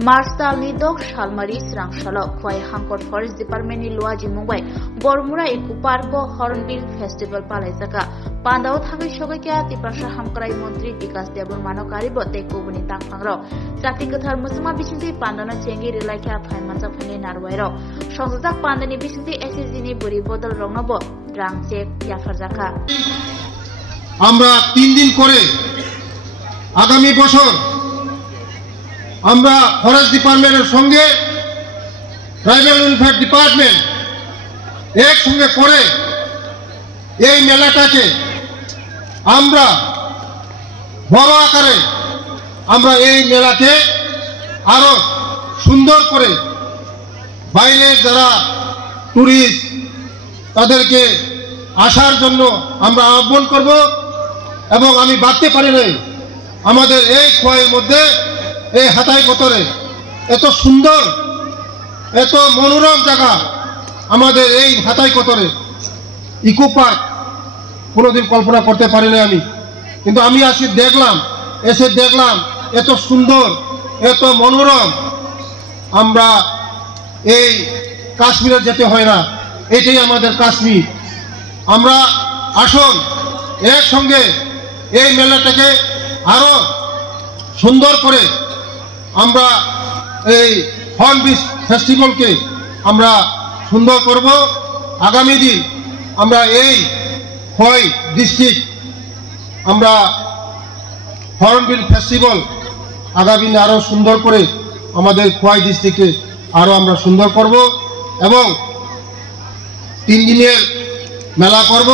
मार्च दालनि 10 सालमारि स्रांसालो Khowai हांकर forest डिपार्टमेंटनि लुवाजि Mumbai Baramura eco पार्को hornbill festival पालाइजाका पान्दाव थागै सगैया तिपासा हामक्राइ मन्त्री विकास देबरमानो कारिबो तेकोबनि तांफांरो जाति गोथार मुसुमा बिसिंति पान्दाना चेंगि रिलाइखा फाइमाचा फाइने नारवाइरो संजाजाक पान्दानि बिसिंति एसएसजिनि बुरि बदल रंनबो रां चेक याफारजाका আমরা 3 দিন করে আগামী বছর আমরা ফরেস্ট ডিপার্টমেন্টের সঙ্গে ট্রাইবাল ওয়েলফেয়ার ডিপার্টমেন্ট একসঙ্গে করে এই মেলাটাকে আমরা বড় আকারে আমরা এই মেলাকে আরো সুন্দর করে বাইরের যারা টুরিস্ট তাদেরকে আসার জন্য আমরা আহ্বান করব এবং আমি ভাবতে পারি নাই আমাদের এই খোয়াইয়ের মধ্যে এই হাতাই কতরে এত সুন্দর এত মনোরম জায়গা আমাদের এই হাতাই কতরে ইকো পার্ক কোনোদিন কল্পনা করতে পারি না আমি কিন্তু আমি আজকে এসে দেখলাম এত সুন্দর এত মনোরম আমরা এই কাশ্মীরে যেতে হয় না এটাই আমাদের কাশ্মীর আমরা আসুন একসঙ্গে এই মেলাটাকে আরো সুন্দর করে আমরা এই হর্নবিল ফেস্টিভ্যালকে আমরা সুন্দর করব আগামী দিন আমরা এই খোয়াই ডিস্ট্রিক্ট আমরা হর্নবিল ফেস্টিভ্যাল আগামী দিনে আরো সুন্দর করে আমাদের খোয়াই ডিস্ট্রিক্টকে আরো আমরা সুন্দর করব এবং 3 দিনের মেলা করব।